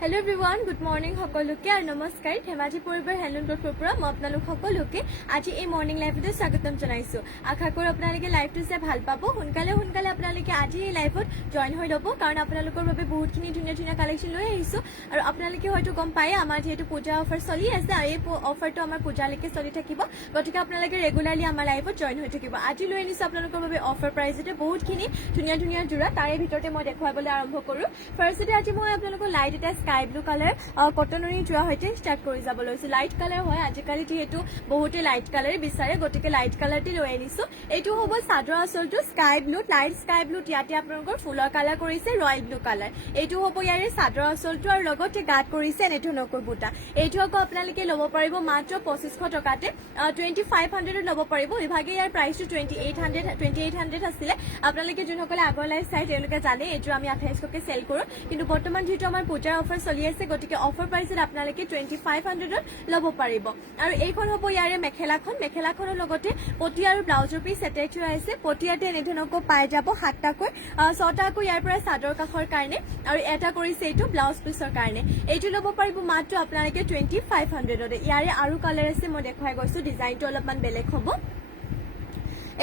hello everyone good morning सकलोके और नमस्कार धेमाजी परिवार हेलुन ग्रुपर পৰা মই আপোনালোক সকলোকে আজি এই মৰ্নিং লাইভতে স্বাগতম জনাইছো আশা কৰো আপোনালোকে লাইভটো চাই ভাল পাব সোনকালে আপোনালোকে আজি এই লাইভত জয়েন হৈ লব কাৰণ আপোনালোকৰ বাবে বহুতখিনি ধুনীয়া ধুনীয়া কালেকশন লৈ আহিছো আৰু আপোনালোকে হয়তো গম পায় আমাৰ যেহেতু পূজা অফাৰ চলি আছে আৰু এই অফাৰটো আমাৰ পূজালৈকে চলি থাকিব গতিকে আপোনালোকে ৰেগুলাৰলি আমাৰ লাইভত জয়েন হৈ থাকিব আজি লৈ আনিছো আপোনালোকৰ বাবে অফাৰ প্ৰাইজতে বহুতখিনি ধুনীয়া ধুনীয়া জোৰা তাৰে ভিতৰতে মই দেখুৱাবলৈ আৰম্ভ কৰো ফাৰ্ষ্টতে আজি মই আপোনালোকৰ লাইট এটা স্কাই ব্লু কালাৰ কটনৰি জোৰা হৈতে ষ্টাৰ্ট কৰি যাব লৈছো লাইট কালাৰ হয় আজিকালি যেহেতু বহুতে লাইট কালাৰ বিচাৰে গতিকে লাইট কালাৰটি লৈ আনিছো এইটো হ'ব চাদৰ আঁচলটো sky blue light sky blue ইয়াতে আপোনালোকৰ ফুলৰ কালাৰ কৰিছে ৰয়েল ব্লু কালাৰ এইটো হ'ব ইয়াৰে চাদৰ আঁচলটো আৰু লগতে গাত কৰিছে এনেধৰণৰ বুটা এইটো আকৌ আপোনালোকে ল'ব পাৰিব মাত্ৰ 2500 টকাতে 2500 ল'ব পাৰিব ইভাগে ইয়াৰ প্ৰাইসটো 2800 আছিল আপোনালোকে যোনসকলে আগৰ লাইভ চাই তেওঁলোকে জানে এইটো আমি 2800 কে সেল কৰো কিন্তু বৰ্তমান যেটো আমাৰ পূজাৰ অফাৰ চলি আছে গতিকে অফাৰ প্ৰাইসত আপোনালোকে 2500 ল'ব পাৰিব আৰু এইখন হ'ব ইয়াৰে মেখেলাখনৰ লগতে পটি আৰু ব্লাউজৰ পিস এটাচ হৈ আছে পটিয়াতে এনেধৰণকৈ পাই যাব 7টাকৈ 6টাকৈ ইয়াৰ পৰা চাদৰ কাখৰ কাৰণে আৰু এটা কৰিছে এইটো ব্লাউজ পিসৰ কাৰণে এইটো ল'ব পাৰিব মাত্ৰ আপোনালোকে 2500 ইয়াৰে আৰু কালাৰ আছে মই দেখাই গৈছো ডিজাইনটো অলপমান বেলেগ হ'ব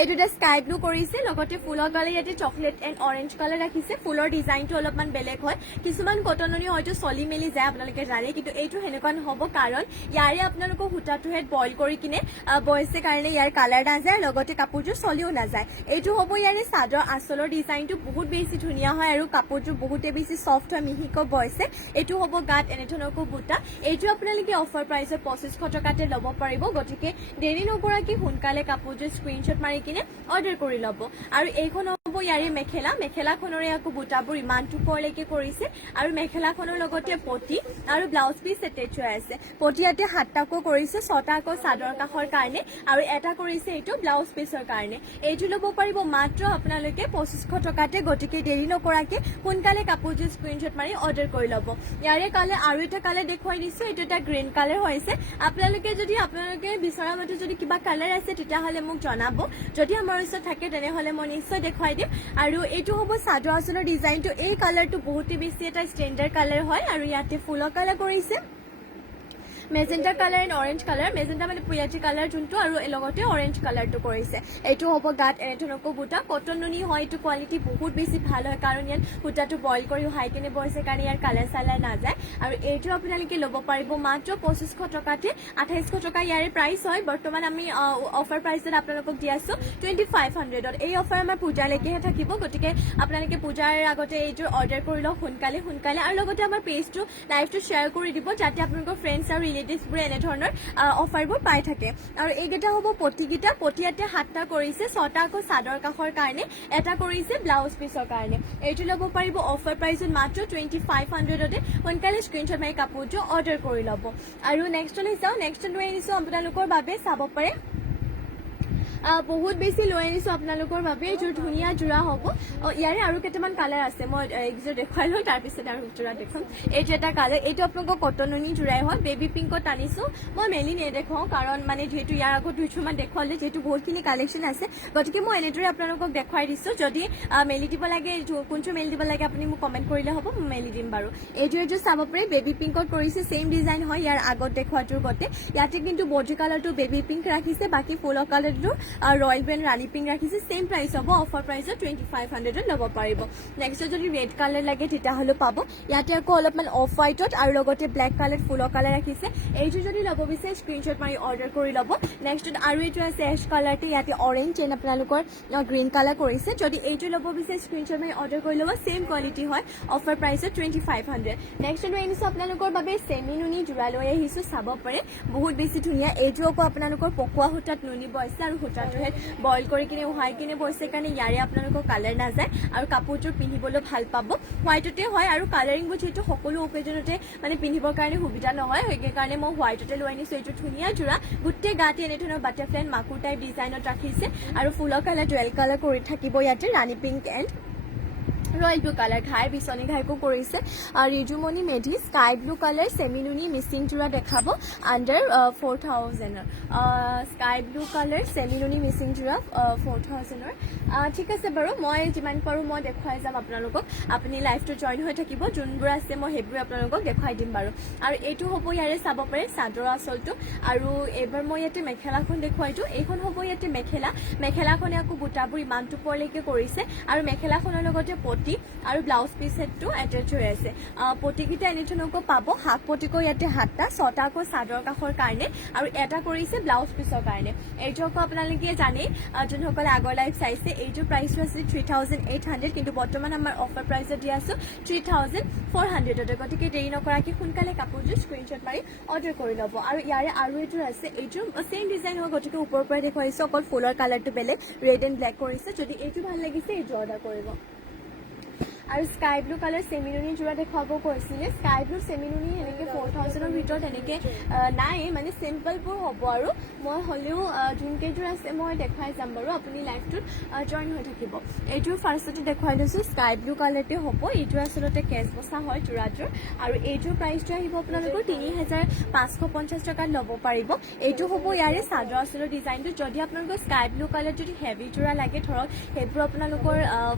এইটোটা স্কাই ব্লু কৰিছে লগতে ফুলৰ কালাৰ ইয়াতে চকলেট এণ্ড অৰেঞ্জ কালাৰ ৰাখিছে ফুলৰ ডিজাইনটো অলপমান বেলেগ হয় কিছুমান কটননি হয়তো চলি মেলি যায় আপোনালোকে জানে কিন্তু এইটো হেনেকুৱা নহব কাৰণ ইয়াৰে আপোনালোকক হুটাটো হেড বইল কৰি কিনে বয়সে কাৰণে ইয়াৰ কালাৰ নাযায় লগতে কাপোৰযোৰ চলিও নাযায় এইটো হ'ব ইয়াৰে চাদৰ আঁচলৰ ডিজাইনটো বহুত বেছি ধুনীয়া হয় আৰু কাপোৰযোৰ বহুতে বেছি সফট হয় মিহিক বয়সে এইটো হ'ব গাত এনেধৰণকৈ বুটা এইটো আপোনালোকে অফাৰ প্ৰাইসত 2500 টকাতে ল'ব পাৰিব গতিকে দেৰি নকৰাকি সোনকালে কাপোৰযোৰ স্ক্ৰিনশ্বট মাৰি কিনে অৰ্ডাৰ কৰি ল'ব আৰু এইখন হ'ব ইয়াৰে মেখেলাখনৰে আকৌ বুটাবোৰ ইমানটো পৰলৈকে কৰিছে আৰু মেখেলাখনৰ লগতে পটি আৰু ব্লাউজ পিস এটেচ হৈ আছে পটিয়াতে 7টাকৈ কৰিছে 6টাকৈ চাদৰ কাখৰ কাৰণে আৰু এটা কৰিছে এইটো ব্লাউজ পিসৰ কাৰণে এইটো ল'ব পাৰিব মাত্ৰ আপোনালোকে 2500 টকাতে গতিকে দেৰি নকৰাকে সোনকালে কাপোৰযোৰ স্ক্ৰিনশ্বট মাৰি অৰ্ডাৰ কৰি ল'ব ইয়াৰে কালাৰ আৰু এটা কালাৰ দেখুৱাই দিছো এইটো এটা গ্ৰীণ কালাৰ হৈছে আপোনালোকে বিচৰা মতে যদি কিবা কালাৰ আছে তেতিয়াহলে মোক জনাব যদি আমাৰ ওচৰত থাকে তেনেহলে মই নিশ্চয় দেখুৱাই দিম আৰু এইটো হ'ব চাদৰ আঁচলৰ ডিজাইনটো এই কালাৰটো বহুত বেছি এটা ষ্টেণ্ডাৰ্ড কালাৰ হয় আৰু ইয়াতে ফুলৰ কালাৰ কৰিছে magenta colour and orange colour magenta মানে পিয়াজি কালাৰ যোনটো আৰু লগতে অৰেঞ্জ কালাৰটো কৰিছে এইটো হ'ব গাত এনেধৰণকৈ বুটা কটন নুনি হয় এইটো কোৱালিটি বহুত বেছি ভাল হয় কাৰণ ইয়াত বুটাটো বইল কৰি হাই কেনে বইছে কাৰণে ইয়াৰ কালাৰ চালাৰ নাযায় আৰু এইটো আপোনালোকে ল'ব পাৰিব মাত্ৰ 2500 টকাতে 2800 টকা ইয়াৰে প্ৰাইস হয় বৰ্তমান আমি অফাৰ প্ৰাইসত আপোনালোকক দি আছো 2500 এই অফাৰ আমাৰ পূজালৈকেহে থাকিব গতিকে আপোনালোকে পূজাৰ আগতে এইটো অৰ্ডাৰ কৰি লওক সোনকালে আৰু লগতে আমাৰ পেজটো লাইভটো শ্বেয়াৰ কৰি দিব যাতে আপোনালোকৰ ফ্ৰেণ্ডছ আৰু ৰিলেটিভছবোৰে এনেধৰণৰ অফাৰবোৰ পাই থাকে আৰু এইকেইটা হ'ব পটিয়াতে 7টা কৰিছে 6টাকৈ চাদৰ কাখৰ কাৰণে এটা কৰিছে ব্লাউজ পিসৰ কাৰণে এইটো ল'ব পাৰিব অফাৰ প্ৰাইসত মাত্ৰ 2500 সোনকালে স্ক্ৰিনশ্বট মাৰি কাপোৰটো অৰ্ডাৰ কৰি ল'ব আৰু নেক্সট লৈ যাওঁ নেক্সট লৈ আনিছো আপোনালোকৰ বাবে চাব পাৰে বহুত বেছি লৈ আনিছো আপোনালোকৰ বাবে এইটো ধুনীয়া জোৰা হ'ব ইয়াৰে আৰু কেইটামান কালাৰ আছে মই একজোৰ দেখুৱাই লওঁ তাৰপিছত আৰু জোৰা দেখুৱাম এইটো এটা কালাৰ এইটো আপোনালোকৰ কটননি জোৰাই হয় বেবী পিংকত আনিছো মই মেলি নেদেখাওঁ কাৰণ মানে যিহেতু ইয়াৰ আগত দুইটামান দেখুৱালে যিহেতু বহুতখিনি কালেকশ্যন আছে গতিকে মই এনেদৰে আপোনালোকক দেখুৱাই দিছো যদি মেলি দিব লাগে কোনটো মেলি দিব লাগে আপুনি মোক কমেণ্ট কৰিলে হ'ব মই মেলি দিম বাৰু এইটো চাব পাৰে বেবী পিংকত কৰিছে ছেইম ডিজাইন হয় ইয়াৰ আগত দেখুৱাটোৰ গতে ইয়াতে কিন্তু বডি কালাৰটো বেবী পিংক ৰাখিছে বাকী ফুলৰ কালাৰটো ৰয়েল ব্ৰেণ্ড ৰাণী পিংক ৰাখিছে ছেইম প্ৰাইস হ'ব অফাৰ প্ৰাইসত 2500 ল'ব পাৰিব নেক্সট যদি ৰেড কালাৰ লাগে তেতিয়াহ'লে পাব ইয়াতে আকৌ অলপমান অফ হোৱাইটত আৰু লগতে ব্লেক কালাৰ ফুলৰ কালাৰ ৰাখিছে এইটো যদি ল'ব বিচাৰে স্ক্ৰিনশ্বট মাৰি অৰ্ডাৰ কৰি ল'ব নেক্সট আৰু এইটো আছে এছ কালাৰটো ইয়াতে অৰেঞ্জ এণ্ড আপোনালোকৰ গ্ৰীণ কালাৰ কৰিছে যদি এইটো ল'ব বিচাৰে স্ক্ৰিনশ্বট মাৰি অৰ্ডাৰ কৰি ল'ব ছেইম কোৱালিটি হয় অফাৰ প্ৰাইসত 2500 নেক্সট লৈ আনিছো আপোনালোকৰ বাবে চেমি নুনি জোৰা লৈ আহিছো চাব পাৰে বহুত বেছি ধুনীয়া এইটো আকৌ আপোনালোকৰ পকোৱা সূতাত নুনি বৈছে আৰু সূতাটো বইল কৰি কিনে উহাই কিনে বৈছে কাৰণে ইয়াৰে আপোনালোকৰ কালাৰ নাযায় আৰু কাপোৰযোৰ পিন্ধিবলৈ ভাল পাব হোৱাইটতে হয় আৰু কালাৰিংবোৰ যিহেতু সকলো অকেজনতে মানে পিন্ধিবৰ কাৰণে সুবিধা নহয় সেইকাৰণে মই হোৱাইটতে লৈ আনিছো এইটো ধুনীয়া জোৰা গোটেই গাতে এনেধৰণৰ বাটাৰফ্লাই মাকুৰ টাইপ ডিজাইনত ৰাখিছে আৰু ফুলৰ কালাৰ ডুৱেল কালাৰ কৰি থাকিব ইয়াতে rani pink and royal blue colour ঘাই বিচনী ঘাইকো কৰিছে Rijumoni Medhi sky blue colour চেমিনুনি মিচিং জোৰা দেখাব আণ্ডাৰ 4000 স্কাই ব্লু কালাৰ চেমিনুনি মিচিং জোৰা 4000 ঠিক আছে বাৰু মই যিমান পাৰোঁ মই দেখুৱাই যাম আপোনালোকক আপুনি লাইভটো জইন হৈ থাকিব যোনবোৰ আছে মই সেইবোৰ আপোনালোকক দেখুৱাই দিম বাৰু আৰু এইটো হ'ব ইয়াৰে চাব পাৰে চাদৰ আঁচলটো আৰু এইবাৰ মই ইয়াতে মেখেলাখন দেখুৱাই দিওঁ এইখন হ'ব ইয়াতে মেখেলাখনে আকৌ বুটাবোৰ ইমানটো পৰলৈকে কৰিছে আৰু মেখেলাখনৰ লগতে পটি আৰু ব্লাউজ পিচ সেটটো এটাচ হৈ আছে পটিকেইটা এনেধৰণকৈ পাব হাফ পটিকৈ ইয়াতে 7টা 6টাকৈ চাদৰ কাষৰ কাৰণে আৰু এটা কৰিছে ব্লাউজ পিচৰ কাৰণে এইটো আকৌ আপোনালোকে জানে যোনসকলে আগৰ লাইভ চাইছে এইটো প্ৰাইচটো আছে 3800 কিন্তু বৰ্তমান আমাৰ অফাৰ প্ৰাইচত দি আছো 3400 গতিকে দেৰি নকৰাকৈ সোনকালে কাপোৰযোৰ স্ক্ৰীনশ্বট মাৰি অৰ্ডাৰ কৰি ল'ব আৰু ইয়াৰে আৰু এইটো আছে এইটো সেম ডিজাইন হয় গতিকে ওপৰৰ পৰা দেখুৱাইছো অকল ফুলৰ কালাৰটো বেলেগ ৰেড এণ্ড ব্লেক কৰিছে যদি এইটো ভাল লাগিছে এইটো অৰ্ডাৰ কৰিব আৰু স্কাই ব্লু কালাৰ চেমিনুনি জোৰা দেখুৱাব কৈছিলে স্কাই ব্লু চেমিনুনি এনেকৈ 4000ৰ ভিতৰত এনেকৈ নাই মানে চিম্পলবোৰ হ'ব আৰু মই হ'লেও যোনকেইযোৰ আছে মই দেখুৱাই যাম বাৰু আপুনি লাইভটোত জইন হৈ থাকিব এইটো ফাৰ্ষ্টতে দেখুৱাই লৈছোঁ স্কাই ব্লু কালাৰতে হ'ব এইটো আচলতে কেচ বচা হয় জোৰাযোৰ আৰু এইটোৰ প্ৰাইচটো আহিব আপোনালোকৰ 3550 টকাত ল'ব পাৰিব এইটো হ'ব ইয়াৰে চাদৰ আঁচলৰ ডিজাইনটো যদি আপোনালোকৰ স্কাই ব্লু কালাৰ যদি হেভি জোৰা লাগে ধৰক সেইবোৰ আপোনালোকৰ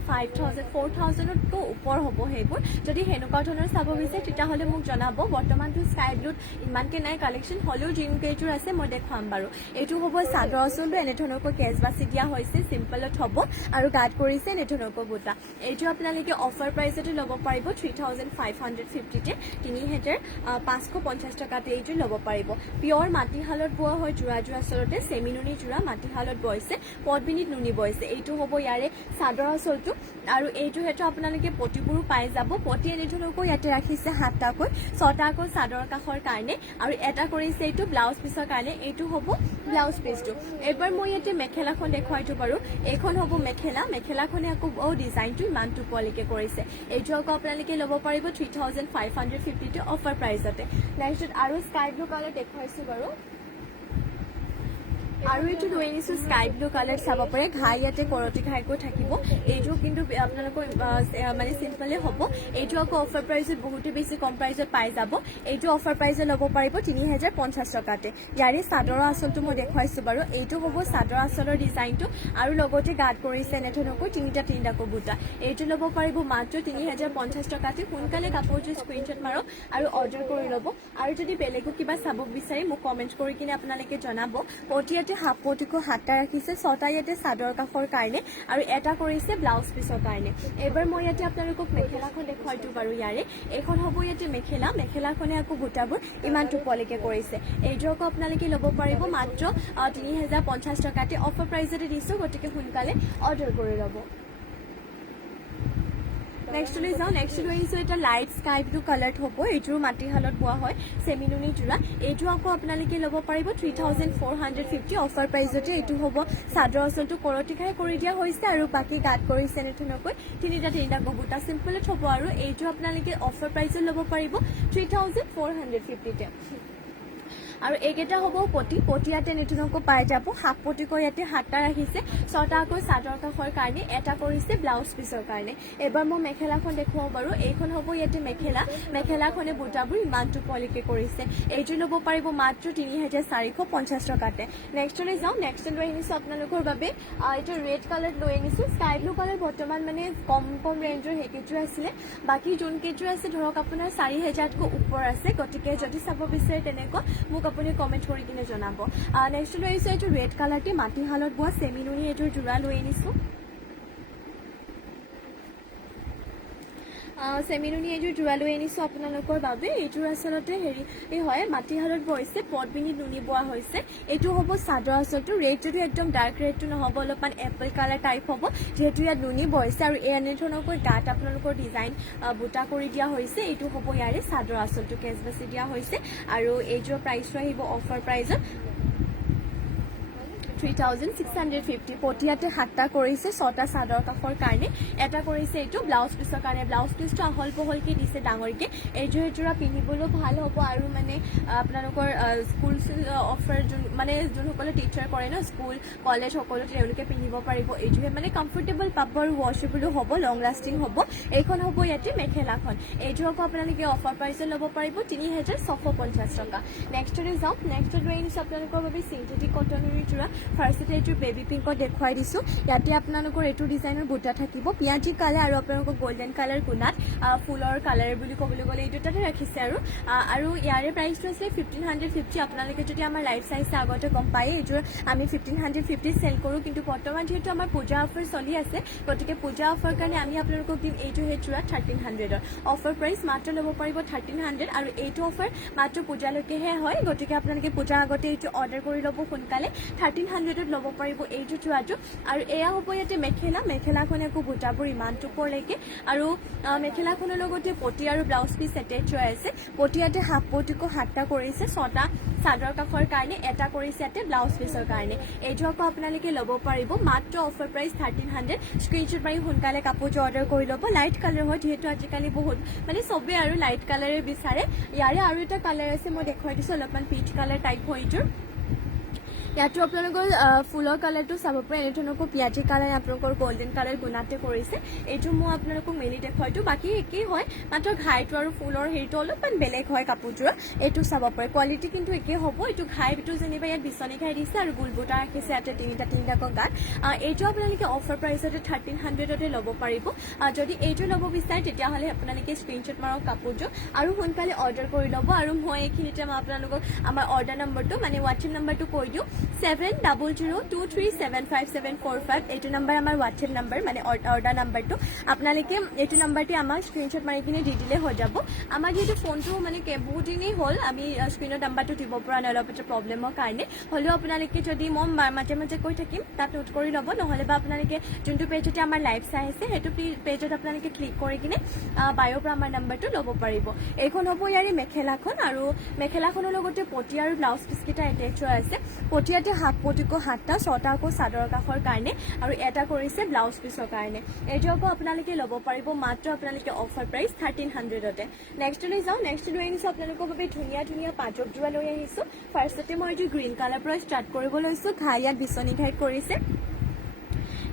5000 4000ত ওপৰ হ'ব সেইবোৰ যদি হেনেকুৱা ধৰণৰ চাব বিচাৰে তেতিয়াহ'লে মোক জনাব বৰ্তমানটো স্কাই ব্লুত ইমানকৈ নাই কালেকশ্যন হ'লেও যিকেইযোৰ আছে মই দেখুৱাম বাৰু এইটো হ'ব চাদৰ আঁচলটো এনেধৰণকৈ কেচ বাছি দিয়া হৈছে চিম্পলত হ'ব আৰু গাত কৰিছে এনেধৰণকৈ বুটা এইটো আপোনালোকে অফাৰ প্ৰাইচতে ল'ব পাৰিব 3550তে 3550 টকাতে এইটো ল'ব পাৰিব পিয়ৰ মাটিশালত বোৱা হয় জোৰাযোৰ আচলতে চেমিনুনি জোৰা মাটিশালত বৈছে পদ্মিনীত নুনি বৈছে এইটো হ'ব ইয়াৰে চাদৰ আঁচলটো আৰু এইটো হেতু আপোনালোকে পটিবোৰো পাই যাব পটি এনেধৰণকৈ ইয়াতে ৰাখিছে 7টাকৈ 6টাকৈ চাদৰ কাষৰ কাৰণে আৰু এটা কৰিছে এইটো ব্লাউজ পিচৰ কাৰণে এইটো হ'ব ব্লাউজ পিচটো এবাৰ মই ইয়াতে মেখেলাখন দেখুৱাই দিওঁ বাৰু এইখন হ'ব মেখেলাখনে আকৌ ডিজাইনটো ইমানটো পৰলৈকে কৰিছে এইটো আকৌ আপোনালোকে ল'ব পাৰিব 3550তে অফাৰ প্ৰাইচতে নেক্সট আৰু স্কাই ব্লু কালাৰ দেখুৱাইছোঁ বাৰু আৰু এইটো লৈ আনিছোঁ স্কাই ব্লু কালাৰ চাব পাৰে ঘাই ইয়াতে কৰতি ঘাইকৈ থাকিব এইটো কিন্তু আপোনালোকৰ মানে চিম্পলে হ'ব এইটো আকৌ অফাৰ প্ৰাইচত বহুতে বেছি কম প্ৰাইচত পাই যাব এইটো অফাৰ প্ৰাইচত ল'ব পাৰিব 3050 টকাতে ইয়াৰে চাদৰ আঁচলটো মই দেখুৱাইছোঁ বাৰু এইটো হ'ব চাদৰ আঁচলৰ ডিজাইনটো আৰু লগতে গাত কৰিছে এনেধৰণকৈ তিনিটাকৈ বুটা এইটো ল'ব পাৰিব মাত্ৰ 3050 টকাতে সোনকালে কাপোৰযোৰ স্ক্ৰীনশ্বট মাৰক আৰু অৰ্ডাৰ কৰি ল'ব আৰু যদি বেলেগো কিবা চাব বিচাৰি মোক কমেণ্ট কৰি কিনে আপোনালোকে জনাব পটিয়াতে হাফ পটিকো 7টা ৰাখিছে 6টা ইয়াতে চাদৰ কাষৰ কাৰণে আৰু এটা কৰিছে ব্লাউজ পিচৰ কাৰণে এবাৰ মই ইয়াতে আপোনালোকক মেখেলাখন দেখুৱাই দিওঁ বাৰু ইয়াৰে এইখন হ'ব ইয়াতে মেখেলাখনে আকৌ বুটাবোৰ ইমানটো পৰলৈকে কৰিছে এইযোৰ আকৌ আপোনালোকে ল'ব পাৰিব মাত্ৰ 3050 টকাতে অফাৰ প্ৰাইচতে দিছোঁ গতিকে সোনকালে অৰ্ডাৰ কৰি ল'ব নেক্সট লৈ যাওঁ নেক্সট লৈ আহিছোঁ এটা লাইট স্কাই ব্লু কালাৰত হ'ব এইটোৰো মাটিশালত বোৱা হয় চেমিনুনি জোৰা এইটো আকৌ আপোনালোকে ল'ব পাৰিব 3450 অফাৰ প্ৰাইচতে এইটো হ'ব চাদৰ আঁচলটো কৰতি খাই কৰি দিয়া হৈছে আৰু বাকী গাত কৰিছে এনেধৰণকৈ তিনিটা বুটা চিম্পলত হ'ব আৰু এইটো আপোনালোকে অফাৰ প্ৰাইচত ল'ব পাৰিব 3450তে আৰু এইকেইটা হ'ব পটি ইয়াতে এনেধৰণকৈ পাই যাব হাফ পটিকৈ ইয়াতে 7টা ৰাখিছে 6টাকৈ চাদৰ কাষৰ কাৰণে এটা কৰিছে ব্লাউজ পিচৰ কাৰণে এবাৰ মই মেখেলাখন দেখুৱাওঁ বাৰু এইখন হ'ব ইয়াতে মেখেলাখনে বুটাবোৰ ইমানটো পৰলৈকে কৰিছে এইটো ল'ব পাৰিব মাত্ৰ 3450 টকাতে নেক্সটলৈ যাওঁ নেক্সট লৈ আনিছোঁ আপোনালোকৰ বাবে এইটো ৰেড কালাৰ লৈ আনিছোঁ স্কাই ব্লু কালাৰ বৰ্তমান মানে কম ৰেঞ্জৰ সেইকেইযোৰ আছিলে বাকী যোনকেইযোৰ আছে ধৰক আপোনাৰ 4000তকৈ ওপৰ আছে গতিকে যদি চাব বিচাৰে তেনেকুৱা মোক আপুনি কমেণ্ট কৰি কিনে জনাব নেক্সট লৈ আহিছোঁ এইটো ৰেড কালাৰটি মাটিশালত বোৱা চেমিনুনি এইটোৰ জোৰা লৈ আনিছোঁ চেমিনুনি এইযোৰ জোৰা লৈ আনিছোঁ আপোনালোকৰ বাবে এইযোৰ আচলতে হেৰি হয় মাটিশালত বৈছে পদ্মিনীত নুনি বোৱা হৈছে এইটো হ'ব চাদৰ আঁচলটো ৰেড যদিও একদম ডাৰ্ক ৰেডটো নহ'ব অলপমান এপল কালাৰ টাইপ হ'ব যিহেতু ইয়াত নুনি বৈছে আৰু এনেধৰণকৈ গাত আপোনালোকৰ ডিজাইন বুটা কৰি দিয়া হৈছে এইটো হ'ব ইয়াৰে চাদৰ আঁচলটো কেচ বাছি দিয়া হৈছে আৰু এইযোৰ প্ৰাইচটো আহিব অফাৰ প্ৰাইচত 3650 পটিয়াতে 7টা কৰিছে 6টা চাদৰ কাষৰ কাৰণে এটা কৰিছে এইটো ব্লাউজ পিছৰ কাৰণে ব্লাউজ পিছটো আহল বহলকে দিছে ডাঙৰকে এইযোৰ এযোৰা পিন্ধিবলৈ ভাল হ'ব আৰু মানে আপোনালোকৰ স্কুল অফাৰ মানে যোনসকলে টিচাৰ কৰে ন স্কুল কলেজ সকলো তেওঁলোকে পিন্ধিব পাৰিব এইযোৰে মানে কমফৰ্টেবল পাব আৰু ৱাশেবলো হ'ব লং লাষ্টিং হ'ব এইখন হ'ব ইয়াতে মেখেলাখন এইযোৰ আকৌ আপোনালোকে অফাৰ প্ৰাইচত ল'ব পাৰিব 3650 টকা নেক্সটলৈ যাওঁ নেক্সটত লৈ আনিছোঁ আপোনালোকৰ বাবে চিন্থেটিক কটনৰ যোৰা ফাৰ্ষ্টতে এইযোৰ বেবী পিংকত দেখুৱাই দিছোঁ ইয়াতে আপোনালোকৰ এইটো ডিজাইনৰ বুটা থাকিব পিয়াজি কালাৰ আৰু আপোনালোকৰ গল্ডেন কালাৰ গুণাত ফুলৰ কালাৰ বুলি ক'বলৈ গ'লে এই দুটাতে ৰাখিছে আৰু ইয়াৰে প্ৰাইচটো আছে 1550 আপোনালোকে যদি আমাৰ লাইভ চাইছে আগতে গম পায় এইযোৰ আমি 1550 চেল কৰোঁ কিন্তু বৰ্তমান যিহেতু আমাৰ পূজা অফাৰ চলি আছে গতিকে পূজা অফাৰ কাৰণে আমি আপোনালোকক দিম এইটো সেইযোৰা 1300ৰ অফাৰ প্ৰাইচ মাত্ৰ ল'ব পাৰিব 1300 আৰু এইটো অফাৰ মাত্ৰ পূজালৈকেহে হয় গতিকে আপোনালোকে পূজাৰ আগতে এইটো অৰ্ডাৰ কৰি ল'ব সোনকালে 1300ত ল'ব পাৰিব এইটো যোৰাটো আৰু এয়া হ'ব ইয়াতে মেখেলাখন একো বুটাবোৰ ইমানটো ওপৰলৈকে আৰু মেখেলাখনৰ লগতে পটি আৰু ব্লাউজ পিচ এটেচ হৈ আছে পটিয়াতে হাফ পটিকো 7টা কৰিছে 6টা চাদৰ কাষৰ কাৰণে এটা কৰিছে ইয়াতে ব্লাউজ পিচৰ কাৰণে এইটো আকৌ আপোনালোকে ল'ব পাৰিব মাত্ৰ অফাৰ প্ৰাইচ 1300 স্ক্ৰীনশ্বট মাৰি সোনকালে কাপোৰটো অৰ্ডাৰ কৰি ল'ব লাইট কালাৰ হয় যিহেতু আজিকালি বহুত মানে চবেই আৰু লাইট কালাৰে বিচাৰে ইয়াৰে আৰু এটা কালাৰ আছে মই দেখুৱাই দিছোঁ অলপমান পিচ কালাৰ টাইপ হয় এইযোৰ ইয়াতো আপোনালোকৰ ফুলৰ কালাৰটো চাব পাৰে এনেধৰণৰকৈ পিয়াজি কালাৰ আপোনালোকৰ গল্ডেন কালাৰ গুণাতে কৰিছে এইটো মই আপোনালোকক মেলি দেখুৱাইছোঁ বাকী একেই হয় মাত্ৰ ঘাইটো আৰু ফুলৰ হেৰিটো অলপমান বেলেগ হয় কাপোৰযোৰৰ এইটো চাব পাৰে কোৱালিটি কিন্তু একেই হ'ব এইটো ঘাইটো যেনিবা ইয়াত বিচনী ঘাই দিছে আৰু গোলবুটা ৰাখিছে ইয়াতে তিনিটাকৈ গাত এইটো আপোনালোকে অফাৰ প্ৰাইচতে 1300তে ল'ব পাৰিব যদি এইটো ল'ব বিচাৰে তেতিয়াহ'লে আপোনালোকে স্ক্ৰীনশ্বট মাৰক কাপোৰযোৰ আৰু সোনকালে অৰ্ডাৰ কৰি ল'ব আৰু মই এইখিনিতে মই আপোনালোকক আমাৰ অৰ্ডাৰ নম্বৰটো মানে হোৱাটছএপ নম্বৰটো কৈ দিওঁ 7002375745 এইটো নম্বৰ আমাৰ হোৱাটছএপ নম্বৰ মানে অৰ্ডাৰ নম্বৰটো আপোনালোকে এইটো নম্বৰতে আমাক স্ক্ৰীনশ্বট মাৰি কিনে দি দিলে হৈ যাব আমাৰ যিহেতু ফোনটো মানে বহুত দিনেই হ'ল আমি স্ক্ৰীনত নম্বৰটো দিব পৰা নাই অলপ এটা প্ৰব্লেমৰ কাৰণে হ'লেও আপোনালোকে যদি মই মাজে মাজে কৈ থাকিম তাত নোট কৰি ল'ব নহ'লে বা আপোনালোকে যোনটো পেজতে আমাৰ লাইভ চাই আছে সেইটো পেজত আপোনালোকে ক্লিক কৰি কিনে বায়'ৰ পৰা আমাৰ নম্বৰটো ল'ব পাৰিব এইখন হ'ব ইয়াৰে মেখেলাখন আৰু মেখেলাখনৰ লগতে পটি আৰু ব্লাউজ পিচকেইটা এটেচ হৈ আছে পটিয়াতে হাফ পটিকো 7টা 6টা আকৌ চাদৰ কাষৰ কাৰণে আৰু এটা কৰিছে ব্লাউজ পিচৰ কাৰণে এইটো আকৌ আপোনালোকে ল'ব পাৰিব মাত্ৰ আপোনালোকে অফাৰ প্ৰাইচ 1300তে নেক্সটলৈ যাওঁ নেক্সট লৈ আনিছোঁ আপোনালোকৰ বাবে ধুনীয়া পাজক যোৰা লৈ আহিছোঁ ফাৰ্ষ্টতে মই এইটো গ্ৰীণ কালাৰ পৰা ষ্টাৰ্ট কৰিব লৈছোঁ ঘাই ইয়াত বিচনী ঘাইত কৰিছে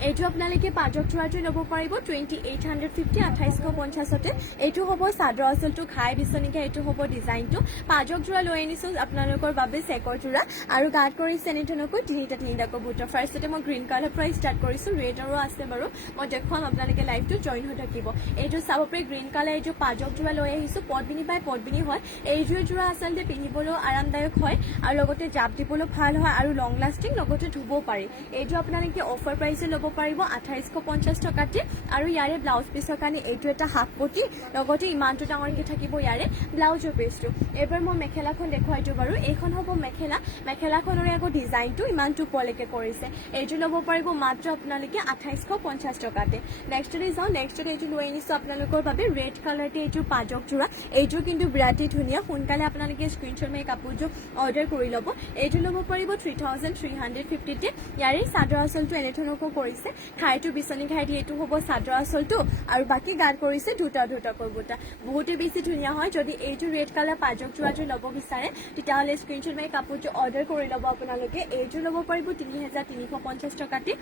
এইটো আপোনালোকে পাজক যোৰাটো ল'ব পাৰিব 2850 2850তে এইটো হ'ব চাদৰ আঁচলটো ঘাই বিচনীকে এইটো হ'ব ডিজাইনটো পাজক যোৰা লৈ আনিছোঁ আপোনালোকৰ বাবে চেকৰ যোৰা আৰু গাত কৰিছে এনেধৰণকৈ তিনিটাকৈ বুটা ফাৰ্ষ্টতে মই গ্ৰীণ কালাৰ পৰা ষ্টাৰ্ট কৰিছোঁ ৰেডৰো আছে বাৰু মই দেখুৱাম আপোনালোকে লাইভটো জইন হৈ থাকিব এইটো চাব পাৰি গ্ৰীণ কালাৰ এইটো পাজক যোৰা লৈ আহিছোঁ পদ্মিনী বাই পদ্মিনী হয় এইযোৰ যোৰা আচলতে পিন্ধিবলৈও আৰামদায়ক হয় আৰু লগতে জাপ দিবলৈ ভাল হয় আৰু লং লাষ্টিং লগতে ধুবও পাৰি এইটো আপোনালোকে অফাৰ প্ৰাইচে ল'ব পাৰিব 2850 টকাতে আৰু ইয়াৰে ব্লাউজ পিচৰ কাৰণে এইটো এটা হাফ পটি লগতে ইমানটো ডাঙৰকৈ থাকিব ইয়াৰে ব্লাউজৰ পিচটো এবাৰ মই মেখেলাখন দেখুৱাই দিওঁ বাৰু এইখন হ'ব মেখেলাখনৰ আকৌ ডিজাইনটো ইমানটো ওপৰলৈকে কৰিছে এইটো ল'ব পাৰিব মাত্ৰ আপোনালোকে 2850 টকাতে নেক্সটলৈ যাওঁ নেক্সটত এইটো লৈ আনিছোঁ আপোনালোকৰ বাবে ৰেড কালাৰতে এইটো পাজক যোৰা এইটো কিন্তু বিৰাটেই ধুনীয়া সোনকালে আপোনালোকে স্ক্ৰীনশ্বট মাৰি কাপোৰযোৰ অৰ্ডাৰ কৰি ল'ব এইটো ল'ব পাৰিব 3350তে ইয়াৰে চাদৰ আঁচলটো এনেধৰণকৈ কৰিছে ঘাইটো বিচনী ঘাই দি এইটো হ'ব চাদৰ আঁচলটো আৰু বাকী গাত কৰিছে দুটাকৈ বুটা বহুতেই বেছি ধুনীয়া হয় যদি এইটো ৰেড কালাৰ পাজক যোৰাটো ল'ব বিচাৰে তেতিয়াহ'লে স্ক্ৰীনশ্বট মাৰি কাপোৰটো অৰ্ডাৰ কৰি ল'ব আপোনালোকে এইটো ল'ব পাৰিব 3350 টকাতে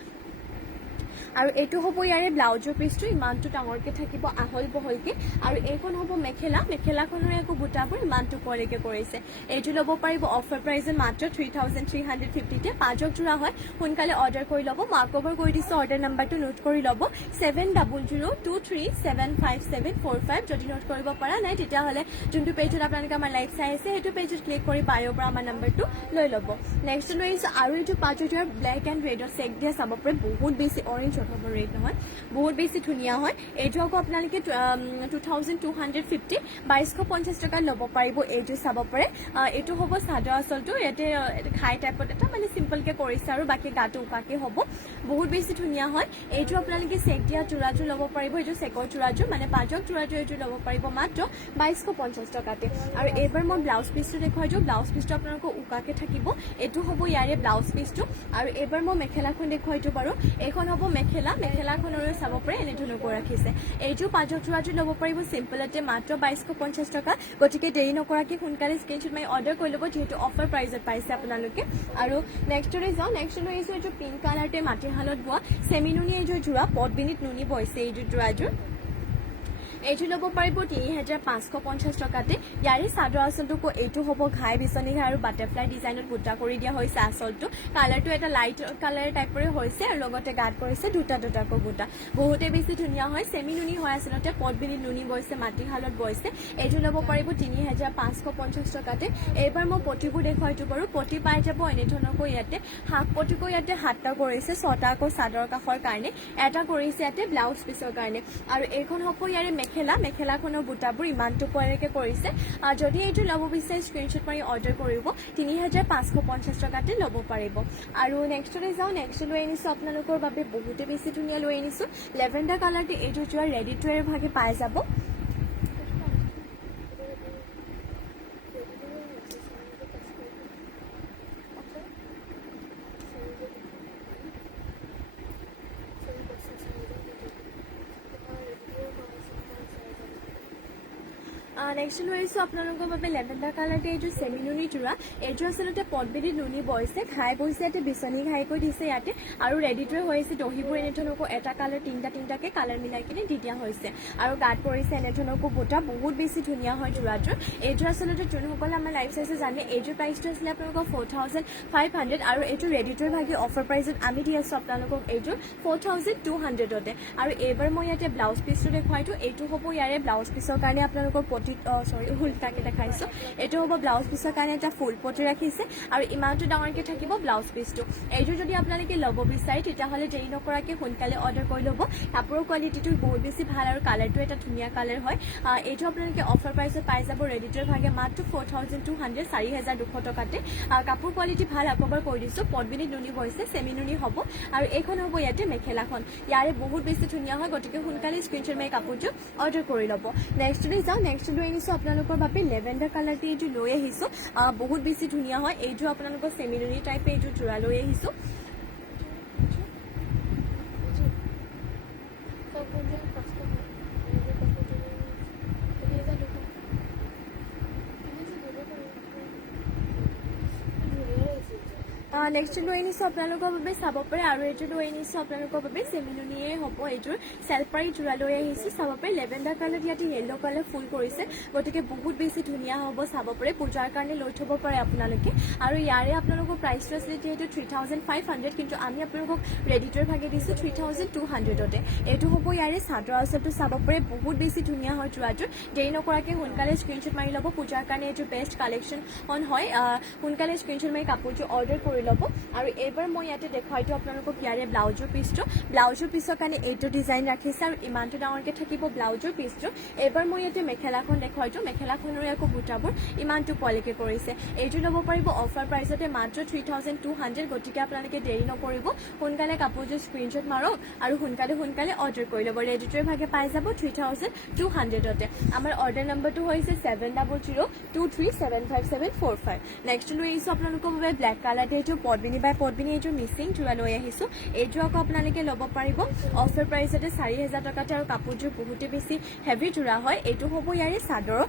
আৰু এইটো হ'ব ইয়াৰে ব্লাউজৰ পিচটো ইমানটো ডাঙৰকৈ থাকিব আহল বহলকৈ আৰু এইখন হ'ব মেখেলাখনৰ একো বুটাবোৰ ইমানটো ওপৰলৈকে কৰিছে এইটো ল'ব পাৰিব অফাৰ প্ৰাইচত মাত্ৰ 3350তে পাজক যোৰা হয় সোনকালে অৰ্ডাৰ কৰি ল'ব মই আকৌ এবাৰ কৈ দিছোঁ অৰ্ডাৰ নাম্বাৰটো নোট কৰি ল'ব 7002375745 যদি নোট কৰিব পৰা নাই তেতিয়াহ'লে যোনটো পেজত আপোনালোকে আমাৰ লাইভ চাই আছে সেইটো পেজত ক্লিক কৰি বায়'ৰ পৰা আমাৰ নাম্বাৰটো লৈ ল'ব নেক্সট লৈ আহিছোঁ আৰু এইটো পাজক যোৰা ব্লেক এণ্ড ৰেডৰ চেক দিয়া চাব পাৰে বহুত বেছি অৰেঞ্জ আউট হ'ব ৰেট নহয় বহুত বেছি ধুনীয়া হয় এইটো আকৌ আপোনালোকে 2250 2250 টকাত ল'ব পাৰিব এইটো চাব পাৰে এইটো হ'ব চাদৰ আচলটো ইয়াতে খাই টাইপত এটা মানে চিম্পলকৈ কৰিছে আৰু বাকী গাটো উকাকৈ হ'ব বহুত বেছি ধুনীয়া হয় এইটো আপোনালোকে চেক দিয়া চোৰাযোৰ ল'ব পাৰিব এইটো চেকৰ চোৰাযোৰ মানে পাঁচক চোৰাযোৰ এইটো ল'ব পাৰিব মাত্ৰ 2250 টকাতে আৰু এইবাৰ মই ব্লাউজ পিচটো দেখুৱাই দিওঁ ব্লাউজ পিচটো আপোনালোকৰ উকাকৈ থাকিব এইটো হ'ব ইয়াৰে ব্লাউজ পিচটো আৰু এইবাৰ মই মেখেলাখন দেখুৱাই দিওঁ বাৰু এইখন হ'ব মেখেলাখনৰো চাব পাৰে এনেধৰণকৈ ৰাখিছে এইটো পাঁচক চোৰাযোৰ ল'ব পাৰিব চিম্পলতে মাত্ৰ 2250 টকা গতিকে দেৰি নকৰাকৈ সোনকালে স্ক্ৰীনশ্বট মাৰি অৰ্ডাৰ কৰি ল'ব যিহেতু অফাৰ প্ৰাইজত পাইছে আপোনালোকে আৰু নেক্সটলৈ যাওঁ নেক্সট লৈ আহিছোঁ এইটো পিংক কালাৰতে মাটিশালত বোৱা চেমি নুনি এইযোৰ যোৰা পদবিনীত নুনি বৈছে এইযোৰ যোৰাযোৰ এইটো ল'ব পাৰিব 3550 টকাতে ইয়াৰে চাদৰ আচলটো এইটো হ'ব ঘাই বিচনী ঘাই আৰু বাটাৰফ্লাই ডিজাইনত বুটা কৰি দিয়া হৈছে আচলটো কালাৰটো এটা লাইট কালাৰ টাইপৰে হৈছে আৰু লগতে গাত কৰিছে দুটাকৈ বুটা বহুতে বেছি ধুনীয়া হয় চেমি নুনি হয় আচলতে পদবিনীত নুনি বৈছে মাটিশালত বৈছে এইটো ল'ব পাৰিব 3550 টকাতে এইবাৰ মই পটিবোৰ দেখুৱাইছোঁ বাৰু পটি পাই যাব এনেধৰণকৈ ইয়াতে হাফ পটিকৈ ইয়াতে 7টা কৰিছে 6টা আকৌ চাদৰ কাষৰ কাৰণে এটা কৰিছে ইয়াতে ব্লাউজ পিচৰ কাৰণে আৰু এইখন হ'ব ইয়াৰে মেখেলাখনৰ বুটাবোৰ ইমানটো পোৱালৈকে কৰিছে যদি এইটো ল'ব বিচাৰে স্ক্ৰীনশ্বট মাৰি অৰ্ডাৰ কৰিব 3550 টকাতে ল'ব পাৰিব আৰু নেক্সটলৈ যাওঁ নেক্সট লৈ আনিছোঁ আপোনালোকৰ বাবে বহুতে বেছি ধুনীয়া লৈ আনিছোঁ লেভেণ্ডাৰ কালাৰটো এইটো যোৱা ৰেডি টু ৱেৰ ভাগে পাই যাব নেক্সট লৈ আহিছোঁ আপোনালোকৰ বাবে লেভেণ্ডাৰ কালাৰতে এইযোৰ চেমি নুনি যোৰা এইযোৰ আচলতে পদবিনীত নুনি বৈছে ঘাই বৈছে ইয়াতে বিচনী ঘাইকৈ দিছে ইয়াতে আৰু ৰেডিটোৱে হৈছে দহিবোৰ এনেধৰণকৈ এটা কালাৰ তিনিটাকৈ কালাৰ মিলাই কিনে দি দিয়া হৈছে আৰু গাত পৰিছে এনেধৰণকৈ বুটা বহুত বেছি ধুনীয়া হয় যোৰাযোৰ এইযোৰ আচলতে যোনসকলে আমাৰ লাইভ চাইছে জানে এইযোৰ প্ৰাইচটো আছিলে আপোনালোকৰ 4500 আৰু এইটো ৰেডিটোৱে ভাগি অফাৰ প্ৰাইজত আমি দি আছোঁ আপোনালোকক এইযোৰ 4200তে আৰু এইবাৰ মই ইয়াতে ব্লাউজ পিচটো দেখুৱাই দিওঁ এইটো হ'ব ইয়াৰে ব্লাউজ পিচৰ কাৰণে আপোনালোকৰ উল্টাকে দেখাইছোঁ এইটো হ'ব ব্লাউজ পিচৰ কাৰণে এটা ফুল পটি ৰাখিছে আৰু ইমানটো ডাঙৰকৈ থাকিব ব্লাউজ পিচটো এইযোৰ যদি আপোনালোকে ল'ব বিচাৰে তেতিয়াহ'লে দেৰি নকৰাকৈ সোনকালে অৰ্ডাৰ কৰি ল'ব কাপোৰৰ কোৱালিটিটো বহুত বেছি ভাল আৰু কালাৰটো এটা ধুনীয়া কালাৰ হয় এইটো আপোনালোকে অফাৰ প্ৰাইচত পাই যাব ৰেডিটোৰ ভাগে মাত্ৰ 4200 4200 টকাতে কাপোৰ কোৱালিটি ভাল আকবাৰ কৈ দিছোঁ পদবিনীত নুনি বৈছে চেমি নুনি হ'ব আৰু এইখন হ'ব ইয়াতে মেখেলাখন ইয়াৰে বহুত বেছি ধুনীয়া হয় গতিকে সোনকালে স্ক্ৰীনশ্বট মাৰি কাপোৰটো অৰ্ডাৰ কৰি ল'ব নেক্সটলৈ যাওঁ নেক্সট লৈ আহিছোঁ আপোনালোকৰ বাবে লেভেণ্ডাৰ কালাৰটো এইটো লৈ আহিছোঁ বহুত বেছি ধুনীয়া হয় এইযোৰ আপোনালোকৰ চেমি নুনি টাইপে এইটো যোৰা লৈ আহিছোঁ নেক্সট লৈ আনিছোঁ আপোনালোকৰ বাবে চাব পাৰে আৰু এইটো লৈ আনিছোঁ আপোনালোকৰ বাবে চেমি নুনিয়ে হ'ব এইযোৰ চেলপাৰী যোৰা লৈ আহিছোঁ চাব পাৰে লেভেণ্ডাৰ কালাৰ ইয়াতে য়েল্ল' কালাৰ ফুল কৰিছে গতিকে বহুত বেছি ধুনীয়া হ'ব চাব পাৰে পূজাৰ কাৰণে লৈ থ'ব পাৰে আপোনালোকে আৰু ইয়াৰে আপোনালোকৰ প্ৰাইচটো আছিলে যিহেতু 3500 কিন্তু আমি আপোনালোকক ৰেডিটোৰ ভাগে দিছোঁ 3200তে এইটো হ'ব ইয়াৰে চাদৰ আচলটো চাব পাৰে বহুত বেছি ধুনীয়া হয় যোৰাযোৰ দেৰি নকৰাকৈ সোনকালে স্ক্ৰীনশ্বট মাৰি ল'ব পূজাৰ কাৰণে এইটো বেষ্ট কালেকশ্যন হয় সোনকালে স্ক্ৰীনশ্বট মাৰি কাপোৰযোৰ অৰ্ডাৰ কৰি ল'ব আৰু এইবাৰ মই ইয়াতে দেখুৱাই দিওঁ আপোনালোকক ইয়াৰে ব্লাউজৰ পিচৰ কাৰণে এইটো ডিজাইন ৰাখিছে আৰু ইমানটো ডাঙৰকৈ থাকিব ব্লাউজৰ পিচটো এইবাৰ মই ইয়াতে মেখেলাখন দেখুৱাই দিওঁ মেখেলাখনৰ আকৌ বুটাবোৰ ইমানটো পোৱালৈকে কৰিছে এইটো ল'ব পাৰিব অফাৰ প্ৰাইচতে মাত্ৰ 3200 গতিকে আপোনালোকে দেৰি নকৰিব সোনকালে কাপোৰযোৰ স্ক্ৰীনশ্বট মাৰক আৰু সোনকালে অৰ্ডাৰ কৰি ল'ব ৰেডিটোৰ ভাগে পাই যাব 3200তে আমাৰ অৰ্ডাৰ নম্বৰটো হৈছে 7002375745 নেক্সট লৈ আহিছোঁ আপোনালোকৰ বাবে ব্লেক কালাৰতে এইটো পদবিনী বাই পদবিনী এইযোৰ মিচিং যোৰা লৈ আহিছোঁ এইযোৰ আকৌ আপোনালোকে ল'ব পাৰিব অফাৰ প্ৰাইচতে 4000 টকাতে আৰু কাপোৰযোৰ বহুতে বেছি হেভি যোৰা হয় এইটো হ'ব ইয়াৰে চাদৰৰ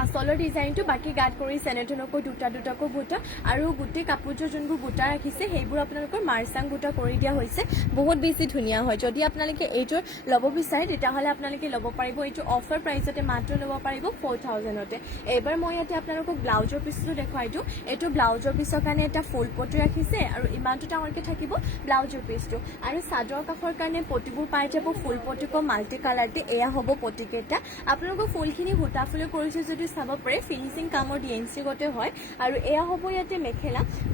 আচলৰ ডিজাইনটো বাকী গাত কৰিছে এনেধৰণকৈ দুটাকৈ বুটা আৰু গোটেই কাপোৰযোৰ যোনবোৰ বুটা ৰাখিছে সেইবোৰ আপোনালোকৰ মাৰ্চাং বুটা কৰি দিয়া হৈছে বহুত বেছি ধুনীয়া হয় যদি আপোনালোকে এইযোৰ ল'ব বিচাৰে তেতিয়াহ'লে আপোনালোকে ল'ব পাৰিব এইটো অফাৰ প্ৰাইচতে মাত্ৰ ল'ব পাৰিব 4000তে এইবাৰ মই ইয়াতে আপোনালোকক ব্লাউজৰ পিচটো দেখুৱাই দিওঁ এইটো ব্লাউজৰ পিচৰ কাৰণে এটা ফুল পটি ৰাখিছে আৰু ইমানটো ডাঙৰকৈ থাকিব ব্লাউজৰ পিচটো আৰু চাদৰ কাষৰ কাৰণে পটিবোৰ পাই যাব ফুল পটিকৈ মাল্টি কালাৰতে এয়া হ'ব পটিকেইটা আপোনালোকৰ ফুলখিনি সূতা ফুলে কৰিছে যদি এইটো চাব পাৰে ফিনিচিং কামৰ ডিএমচি গতে হয় আৰু এয়া হ'ব ইয়াতে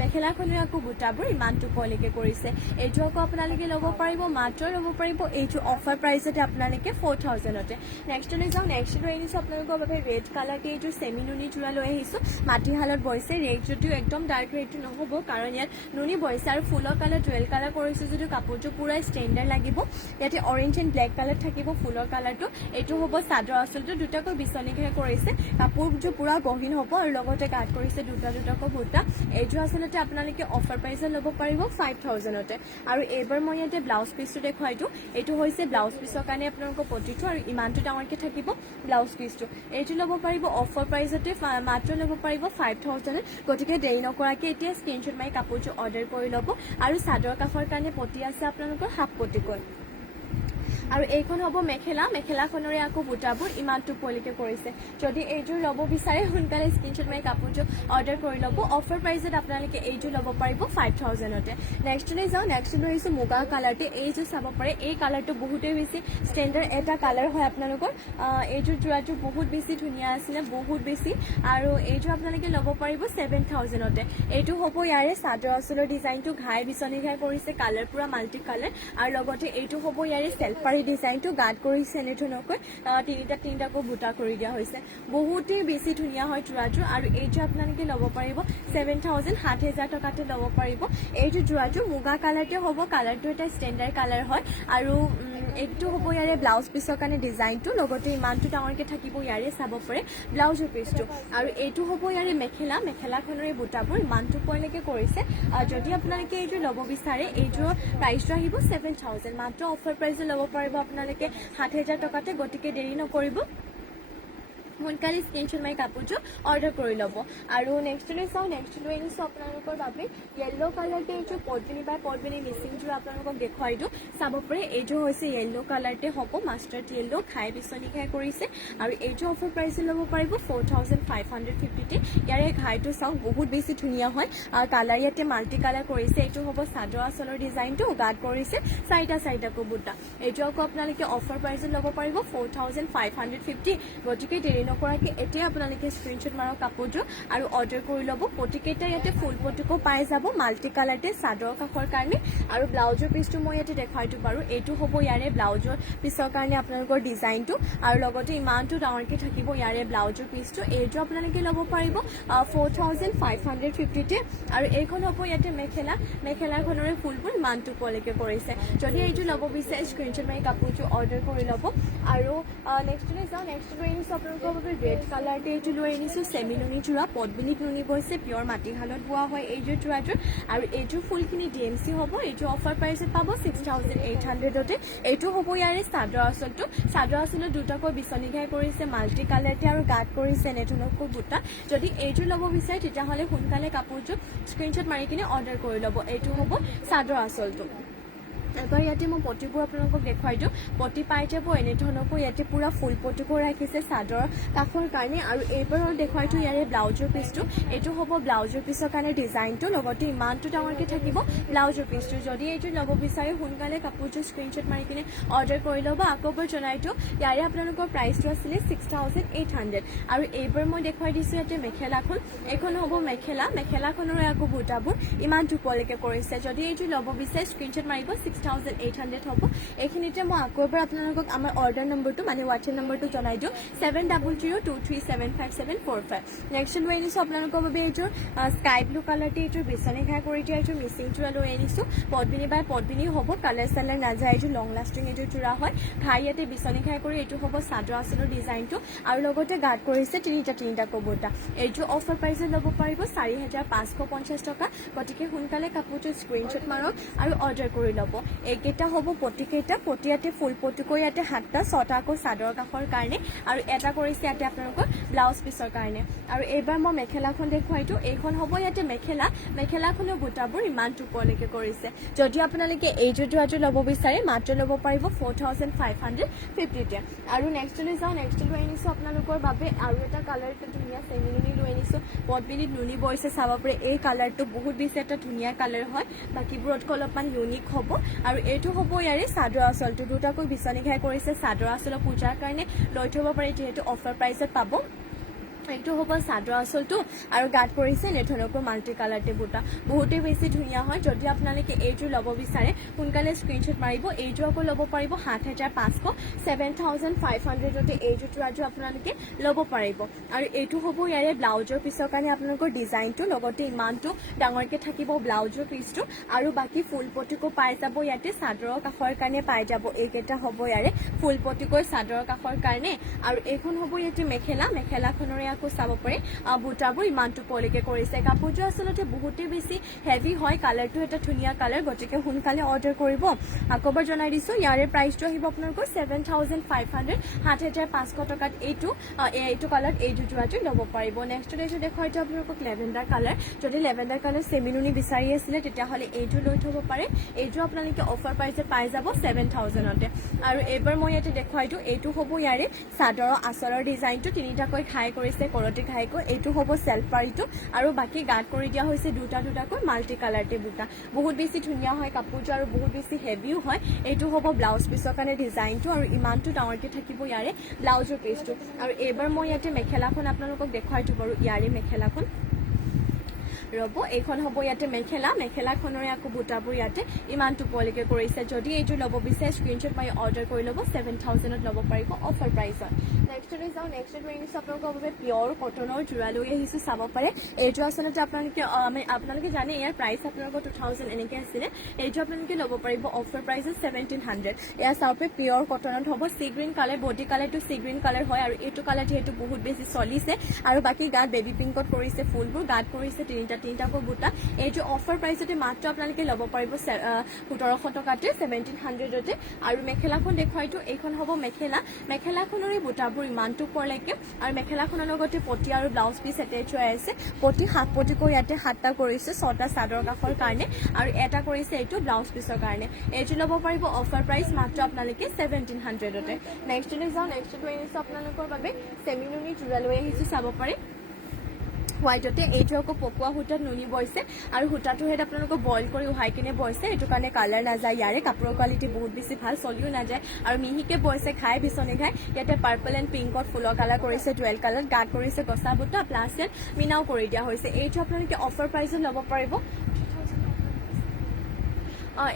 মেখেলাখনৰ আকৌ বুটাবোৰ ইমানটো কোৱালিকে কৰিছে এইটো আকৌ আপোনালোকে ল'ব পাৰিব মাত্ৰ ল'ব পাৰিব এইটো অফাৰ প্ৰাইচতে আপোনালোকে 4000তে নেক্সট লৈ যাওঁ নেক্সট লৈ আহিছোঁ আপোনালোকৰ বাবে ৰেড কালাৰটি এইটো চেমি নুনি যোৰা লৈ আহিছোঁ মাটিশালত বৈছে ৰেড যদিও একদম ডাৰ্ক ৰেডটো নহ'ব কাৰণ ইয়াত নুনি বৈছে আৰু ফুলৰ কালাৰ ডুৱেল কালাৰ কৰিছোঁ যদিও কাপোৰটো পুৰা ষ্টেণ্ডাৰ্ড লাগিব ইয়াতে অৰেঞ্জ এণ্ড ব্লেক কালাৰ থাকিব ফুলৰ কালাৰটো এইটো হ'ব চাদৰ আচলতে দুটাকৈ বিচনীঘাই কৰিছে কাপোৰযোৰ পুৰা গহীন হ'ব আৰু লগতে কাট কৰিছে দুটাকৈ বুটা এইটো আচলতে আপোনালোকে অফাৰ প্ৰাইচত ল'ব পাৰিব 5000তে আৰু এইবাৰ মই ইয়াতে ব্লাউজ পিচটো দেখুৱাই দিওঁ এইটো হৈছে ব্লাউজ পিচৰ কাৰণে আপোনালোকৰ পটিটো আৰু ইমানটো ডাঙৰকৈ থাকিব ব্লাউজ পিচটো এইটো ল'ব পাৰিব অফাৰ প্ৰাইচতে মাত্ৰ ল'ব পাৰিব 5000 গতিকে দেৰি নকৰাকৈ এতিয়া স্ক্ৰীনশ্বট মাৰি কাপোৰযোৰ অৰ্ডাৰ কৰি ল'ব আৰু চাদৰ কাষৰ কাৰণে পটি আছে আপোনালোকৰ হাফ পটিকৈ আৰু এইখন হ'ব মেখেলাখনৰে আকৌ বুটাবোৰ ইমানটো কোৱালিটি কৰিছে যদি এইযোৰ ল'ব বিচাৰে সোনকালে স্ক্ৰীনশ্বট মাৰি কাপোৰযোৰ অৰ্ডাৰ কৰি ল'ব অফাৰ প্ৰাইচত আপোনালোকে এইযোৰ ল'ব পাৰিব 5000তে নেক্সটলৈ যাওঁ নেক্সট লৈ আহিছোঁ মুগা কালাৰটো এইযোৰ চাব পাৰে এই কালাৰটো বহুতেই বেছি ষ্টেণ্ডাৰ্ড এটা কালাৰ হয় আপোনালোকৰ এইযোৰ যোৰাটো বহুত বেছি ধুনীয়া আছিলে বহুত বেছি আৰু এইযোৰ আপোনালোকে ল'ব পাৰিব 7000তে এইটো হ'ব ইয়াৰে চাদৰ আঁচলৰ ডিজাইনটো ঘাই বিচনী ঘাই কৰিছে কালাৰ পুৰা মাল্টি কালাৰ আৰু লগতে এইটো হ'ব ইয়াৰে চেল্ফাৰী ডিজাইনটো গাত কৰিছে এনেধৰণকৈ তিনিটাকৈ বুটা কৰি দিয়া হৈছে বহুতেই বেছি ধুনীয়া হয় যোৰাটো আৰু এইযোৰ আপোনালোকে ল'ব পাৰিব 7000 টকাতে ল'ব পাৰিব এইযোৰ যোৰাটো মুগা কালাৰতে হ'ব কালাৰটো এটা ষ্টেণ্ডাৰ্ড কালাৰ হয় আৰু এইটো হ'ব ইয়াৰে ব্লাউজ পিচৰ কাৰণে ডিজাইনটো লগতে ইমানটো ডাঙৰকৈ থাকিব ইয়াৰে চাব পাৰে ব্লাউজৰ পিচটো আৰু এইটো হ'ব ইয়াৰে মেখেলাখনৰ এই বুটাবোৰ ইমানটো পোৱালৈকে কৰিছে যদি আপোনালোকে এইযোৰ ল'ব বিচাৰে এইযোৰৰ প্ৰাইচটো আহিব 7000 মাত্ৰ অফাৰ প্ৰাইচত ল'ব পাৰিব আপোনালোকে 7000 টকাতে গতিকে দেৰি নকৰিব সোনকালে স্ক্ৰীনশ্বট মাৰি কাপোৰযোৰ অৰ্ডাৰ কৰি ল'ব আৰু নেক্সটলৈ চাওঁ নেক্সট লৈ আনিছোঁ আপোনালোকৰ বাবে য়েল্ল' কালাৰতে এইযোৰ পদ্মিনী মিচিংযোৰ আপোনালোকক দেখুৱাই দিওঁ চাব পাৰে এইযোৰ হৈছে য়েল্ল' কালাৰতে হ'ব মাষ্টাৰ্ড য়েল্ল' খাই বিচনী খাই কৰিছে আৰু এইযোৰ অফাৰ প্ৰাইচত ল'ব পাৰিব 4550তে ইয়াৰে ঘাইটো চাওক বহুত বেছি ধুনীয়া হয় কালাৰ ইয়াতে মাল্টি কালাৰ কৰিছে এইটো হ'ব চাদৰ আঁচলৰ ডিজাইনটো গাত কৰিছে চাৰিটাকৈ বুটা এইটো আকৌ আপোনালোকে অফাৰ প্ৰাইচত ল'ব পাৰিব 4550 গতিকে দেৰি নকৰাকৈ এতিয়া আপোনালোকে স্ক্ৰীনশ্বট মাৰক কাপোৰযোৰ আৰু অৰ্ডাৰ কৰি ল'ব পটিকেইটা ইয়াতে ফুল পটিকো পাই যাব মাল্টি কালাৰতে চাদৰ কাষৰ কাৰণে আৰু ব্লাউজৰ পিচটো মই ইয়াতে দেখুৱাই দিওঁ বাৰু এইটো হ'ব ইয়াৰে ব্লাউজৰ পিচৰ কাৰণে আপোনালোকৰ ডিজাইনটো আৰু লগতে ইমানটো ডাঙৰকৈ থাকিব ইয়াৰে ব্লাউজৰ পিচটো এইযোৰ আপোনালোকে ল'ব পাৰিব 4550তে আৰু এইখন হ'ব ইয়াতে মেখেলাখনৰে ফুলবোৰ ইমানটো পোৱালৈকে কৰিছে যদি এইটো ল'ব বিচাৰে স্ক্ৰীনশ্বট মাৰি কাপোৰযোৰ অৰ্ডাৰ কৰি ল'ব আৰু নেক্সটলৈ যাওঁ নেক্সট লৈ আহিছোঁ আপোনালোকৰ বাবে ৰেড কালাৰটো এইটো লৈ আনিছোঁ চেমি নুনি যোৰা পদ্মিনীত নুনি বৈছে পিয়ৰ মাটিশালত বোৱা হয় এইযোৰ যোৰাযোৰ আৰু এইযোৰ ফুলখিনি ডিএমচি হ'ব এইযোৰ অফাৰ প্ৰাইচত পাব 6800তে এইটো হ'ব ইয়াৰে চাদৰ আঁচলত দুটাকৈ বিচনী ঘাই কৰিছে মাল্টি কালাৰতে আৰু গাত কৰিছে এনেধৰণকৈ বুটা যদি এইযোৰ ল'ব বিচাৰে তেতিয়াহ'লে সোনকালে কাপোৰযোৰ স্ক্ৰীনশ্বট মাৰি কিনে অৰ্ডাৰ কৰি ল'ব এইটো হ'ব চাদৰ আঁচলটো এবাৰ ইয়াতে মই পটিবোৰ আপোনালোকক দেখুৱাই দিওঁ পটি পাই যাব এনেধৰণকৈ ইয়াতে পুৰা ফুল পটিকো ৰাখিছে চাদৰ কাষৰ কাৰণে আৰু এইবাৰৰ দেখুৱাইটো ইয়াৰে ব্লাউজৰ পিচটো এইটো হ'ব ব্লাউজৰ পিচৰ কাৰণে ডিজাইনটো লগতে ইমানটো ডাঙৰকৈ থাকিব ব্লাউজৰ পিচটো যদি এইটো ল'ব বিচাৰে সোনকালে কাপোৰযোৰ স্ক্ৰীনশ্বট মাৰি কিনে অৰ্ডাৰ কৰি ল'ব আকৌ এবাৰ জনাই দিওঁ ইয়াৰে আপোনালোকৰ প্ৰাইচটো আছিলে 6800 আৰু এইবাৰ মই দেখুৱাই দিছোঁ ইয়াতে এইখন হ'ব মেখেলাখনৰ আকৌ বুটাবোৰ ইমানটো পোৱালৈকে কৰিছে যদি এইটো ল'ব বিচাৰে স্ক্ৰীনশ্বট মাৰিব 6800 হ'ব এইখিনিতে মই আকৌ এবাৰ আপোনালোকক আমাৰ অৰ্ডাৰ নম্বৰটো মানে হোৱাটছএপ নম্বৰটো জনাই দিওঁ 7002375745 নেক্সট লৈ আনিছোঁ আপোনালোকৰ বাবে এইযোৰ স্কাই ব্লু কালাৰটো এইযোৰ বিচনী ঘাই কৰি দিয়া এইযোৰ মিচিং যোৰা লৈ আনিছোঁ পদ্মিনী হ'ব কালাৰ চালাৰ নাযায় এইযোৰ লং লাষ্টিং এইযোৰ যোৰা হয় ঘাই ইয়াতে বিচনী ঘাই কৰি এইটো হ'ব চাদৰ আঁচলৰ ডিজাইনটো আৰু লগতে গাত কৰিছে তিনিটাকৈ বুটা এইযোৰ অফাৰ প্ৰাইচত ল'ব পাৰিব 4550 টকা গতিকে সোনকালে কাপোৰটো স্ক্ৰীনশ্বট মাৰক আৰু অৰ্ডাৰ কৰি ল'ব এইকেইটা হ'ব পটি ইয়াতে ফুল পটিকৈ ইয়াতে 6টাকৈ চাদৰ কাষৰ কাৰণে আৰু এটা কৰিছে ইয়াতে আপোনালোকৰ ব্লাউজ পিচৰ কাৰণে আৰু এইবাৰ মই মেখেলাখন দেখুৱাই দিওঁ এইখন হ'ব ইয়াতে মেখেলাখনৰ বুটাবোৰ ইমানটো পোৱালৈকে কৰিছে যদি আপোনালোকে এইযোৰ যোৰাযোৰ ল'ব বিচাৰে মাত্ৰ ল'ব পাৰিব 4550তে আৰু নেক্সটলৈ যাওঁ নেক্সট লৈ আনিছোঁ আপোনালোকৰ বাবে আৰু এটা কালাৰ এটা ধুনীয়া চেমি নুনি লৈ আনিছোঁ পদ্মিনীত নুনি বৈছে চাব পাৰে এই কালাৰটো বহুত বেছি এটা ধুনীয়া কালাৰ হয় বাকীবোৰতকৈ অলপমান ইউনিক হ'ব আৰু এইটো হ'ব ইয়াৰে চাদৰ আঁচলটো দুটাকৈ বিচনী ঘাই কৰিছে চাদৰ আঁচলৰ পূজাৰ কাৰণে লৈ থ'ব পাৰি যিহেতু অফাৰ প্ৰাইচত পাব এইটো হ'ব চাদৰ আঁচলটো আৰু গাত কৰিছে নেথনকৈ মাল্টি কালাৰতে বুটা বহুতেই বেছি ধুনীয়া হয় যদি আপোনালোকে এইযোৰ ল'ব বিচাৰে সোনকালে স্ক্ৰীনশ্বট মাৰিব এইযোৰ আকৌ ল'ব পাৰিব ৭৫০০ ৭৫০০তে এইযোৰ ট্ৰাউজাৰ আপোনালোকে ল'ব পাৰিব আৰু এইটো হ'ব ইয়াৰে ব্লাউজৰ পিছৰ কাৰণে আপোনালোকৰ ডিজাইনটো লগতে ইমানটো ডাঙৰকৈ থাকিব ব্লাউজৰ পিচটো আৰু বাকী ফুল পটিকো পাই যাব ইয়াতে চাদৰৰ কাষৰ কাৰণে পাই যাব এইকেইটা হ'ব ইয়াৰে ফুল পটিকৰ চাদৰৰ কাষৰ কাৰণে আৰু এইখন হ'ব ইয়াতে মেখেলাখনৰে আকৌ চাব পাৰে বুটাবোৰ ইমানটো পলিকে কৰিছে কাপোৰটো আচলতে বহুতেই বেছি হেভি হয় কালাৰটো এটা ধুনীয়া কালাৰ গতিকে সোনকালে অৰ্ডাৰ কৰিব আকৌবাৰ জনাই দিছোঁ ইয়াৰে প্ৰাইচটো আহিব আপোনালোকৰ 7,500 ৭,৫০০ টকাত এইটো কালাৰত এইটো যোৱাটো ল'ব পাৰিব নেক্সট এইটো দেখুৱাইটো আপোনালোকক লেভেণ্ডাৰ কালাৰ যদি লেভেণ্ডাৰ কালাৰ চেমিনুনি বিচাৰি আছিলে তেতিয়াহ'লে এইটো লৈ থ'ব পাৰে এইটো আপোনালোকে অফাৰ প্ৰাইচে পাই যাব 7,000তে আৰু এইবাৰ মই ইয়াতে দেখুৱাই দিওঁ এইটো হ'ব ইয়াৰে চাদৰৰ আঁচলৰ ডিজাইনটো তিনিটাকৈ খাই কৰিছে কৰতি ঘাইকৈ এইটো হ'ব চেল্ফ পাৰীটো আৰু বাকী গাত কৰি দিয়া হৈছে দুটাকৈ মাল্টি কালাৰতে বুটা বহুত বেছি ধুনীয়া হয় কাপোৰটো আৰু বহুত বেছি হেভিও হয় এইটো হ'ব ব্লাউজ পিছৰ কাৰণে ডিজাইনটো আৰু ইমানটো ডাঙৰকৈ থাকিব ইয়াৰে ব্লাউজৰ পিচটো আৰু এইবাৰ মই ইয়াতে মেখেলাখন আপোনালোকক দেখুৱাই দিওঁ বাৰু ইয়াৰে মেখেলাখন ৰ'ব এইখন হ'ব ইয়াতে মেখেলাখনৰে আকৌ বুটাবোৰ ইয়াতে ইমানটো পলিকে কৰিছে যদি এইটো ল'ব বিচাৰে স্ক্ৰীনশ্বট মাৰি অৰ্ডাৰ কৰি ল'ব 7,000ত ল'ব পাৰিব অফাৰ প্ৰাইচত নেক্সটলৈ যাওঁ নেক্সট ট্ৰেইনিংছ আপোনালোকৰ বাবে পিয়ৰ কটনৰ যোৰা লৈ আহিছোঁ চাব পাৰে এইটো আচলতে আপোনালোকে জানে ইয়াৰ প্ৰাইচ আপোনালোকৰ 2,000 এনেকৈ আছিলে এইটো আপোনালোকে ল'ব পাৰিব অফাৰ প্ৰাইচত 1,700 এয়া চাব পাৰে পিয়ৰ কটনত হ'ব চি গ্ৰীণ কালাৰ বডি কালাৰটো চি গ্ৰীণ কালাৰ হয় আৰু এইটো কালাৰ যিহেতু বহুত বেছি চলিছে আৰু বাকী গাত বেবী পিংকত কৰিছে ফুলবোৰ গাত কৰিছে তিনিটাকৈ বুটা এইটো অফাৰ প্ৰাইচতে মাত্ৰ আপোনালোকে ল'ব পাৰিব 1,700 টকাতে 1,700তে আৰু মেখেলাখন দেখুৱাইতো এইখন হ'ব মেখেলাখনৰ এই বুটাবোৰ ইমানটো পৰলৈকে আৰু মেখেলাখনৰ লগতে পটি আৰু ব্লাউজ পিচ এটেচ হৈ আছে পটি হাফ পটিকৈ ইয়াতে 7টা কৰিছে 6টা চাদৰ কাষৰ কাৰণে আৰু এটা কৰিছে এইটো ব্লাউজ পিচৰ কাৰণে এইটো ল'ব পাৰিব অফাৰ প্ৰাইচ মাত্ৰ আপোনালোকে 1,700তে নেক্সটলৈ যাওঁ নেক্সট আনিছোঁ আপোনালোকৰ বাবে চেমিনুনি যোৰা লৈ আহিছোঁ চাব পাৰে হোৱাইটতে এইটো আকৌ পকোৱা সূতাত নুনি বৈছে আৰু সূতাটো হেড আপোনালোকক বইল কৰি উহাই কিনে বৈছে এইটো কাৰণে কালাৰ নাযায় ইয়াৰে কাপোৰৰ কোৱালিটি বহুত বেছি ভাল চলিও নাযায় আৰু মিহিকে বৈছে খাই বিচনি খাই ইয়াতে পাৰ্পল এণ্ড পিংকত ফুলৰ কালাৰ কৰিছে ডুৱেল কালাৰ গাত কৰিছে গছা বুটা প্লাছ এণ্ড মিনাও কৰি দিয়া হৈছে এইটো আপোনালোকে অফাৰ প্ৰাইচত ল'ব পাৰিব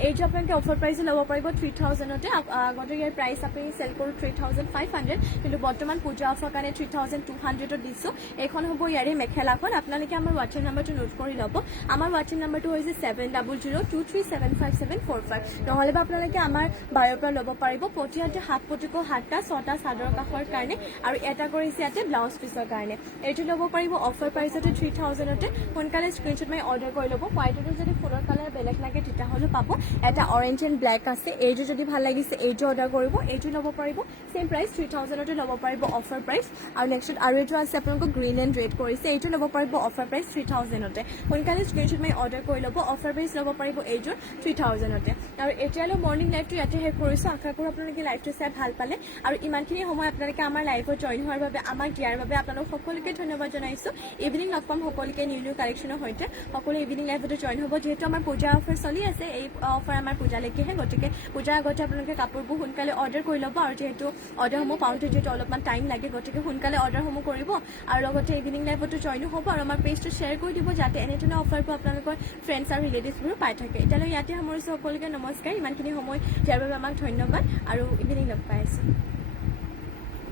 এইটো আপোনালোকে অফাৰ প্ৰাইচত ল'ব পাৰিব 3,000তে আগতে ইয়াৰ প্ৰাইচ আপুনি চেল কৰোঁ 3,500 কিন্তু বৰ্তমান পূজা অফাৰ কাৰণে 3,200ত দিছোঁ এইখন হ'ব ইয়াৰে মেখেলাখন আপোনালোকে আমাৰ হোৱাটছএপ নাম্বাৰটো নোট কৰি ল'ব আমাৰ হোৱাটছএপ নাম্বাৰটো হৈছে 7002375745 নহ'লে বা আপোনালোকে আমাৰ বায়ৰ পৰা ল'ব পাৰিব পটি ইয়াতে হাফ পটিকো 7টা 6টা চাদৰ কাষৰ কাৰণে আৰু এটা কৰিছে ইয়াতে ব্লাউজ পিচৰ কাৰণে এইটো ল'ব পাৰিব অফাৰ প্ৰাইচতে 3,000তে সোনকালে স্ক্ৰীনশ্বট মাৰি অৰ্ডাৰ কৰি ল'ব হোৱাইটতো যদি ফুলৰ কালাৰ বেলেগ লাগে তেতিয়াহ'লে পাব এটা অৰেঞ্জ এণ্ড ব্লেক আছে এইটো যদি ভাল লাগিছে এইটো অৰ্ডাৰ কৰিব এইটো ল'ব পাৰিব সেম প্ৰাইচ 3,000তে ল'ব পাৰিব অফাৰ প্ৰাইচ আৰু নেক্সট আৰু এইটো আছে আপোনালোকক গ্ৰীণ এণ্ড ৰেড কৰিছে এইটো ল'ব পাৰিব অফাৰ প্ৰাইচ 3,000তে সোনকালে স্ক্ৰীনশ্বট মাৰি অৰ্ডাৰ কৰি ল'ব অফাৰ প্ৰাইচ ল'ব পাৰিব এইযোৰ 3,000তে আৰু এতিয়ালৈ মৰ্ণিং লাইভটো ইয়াতে শেষ কৰিছোঁ আশা কৰোঁ আপোনালোকে লাইভটো চাই ভাল পালে আৰু ইমানখিনি সময় আপোনালোকে আমাৰ লাইভত জইন হোৱাৰ বাবে আমাক দিয়াৰ বাবে আপোনালোক সকলোকে ধন্যবাদ জনাইছোঁ ইভিনিং লগ পাম সকলোকে নিউ কালেকশ্যনৰ সৈতে সকলো ইভিনিং লাইভতো জইন হ'ব যিহেতু আমাৰ পূজা অফাৰ চলি আছে এই অফাৰ আমাৰ পূজালৈকেহে গতিকে পূজাৰ আগতে আপোনালোকে কাপোৰবোৰ সোনকালে অৰ্ডাৰ কৰি ল'ব আৰু যিহেতু অৰ্ডাৰসমূহ পাওঁতে যিহেতু অলপমান টাইম লাগে গতিকে সোনকালে অৰ্ডাৰসমূহ কৰিব আৰু লগতে ইভিনিং লাইভতো জইনো হ'ব আৰু আমাৰ পেজটো শ্বেয়াৰ কৰি দিব যাতে এনেধৰণৰ অফাৰবোৰ আপোনালোকৰ ফ্ৰেণ্ডছ আৰু ৰিলেটিভছবোৰো পাই থাকে এতিয়ালৈ ইয়াতে সামৰিছোঁ সকলোকে নমস্কাৰ ইমানখিনি সময় দিয়াৰ বাবে আমাক ধন্যবাদ আৰু ইভিনিং লগ পাই আছোঁ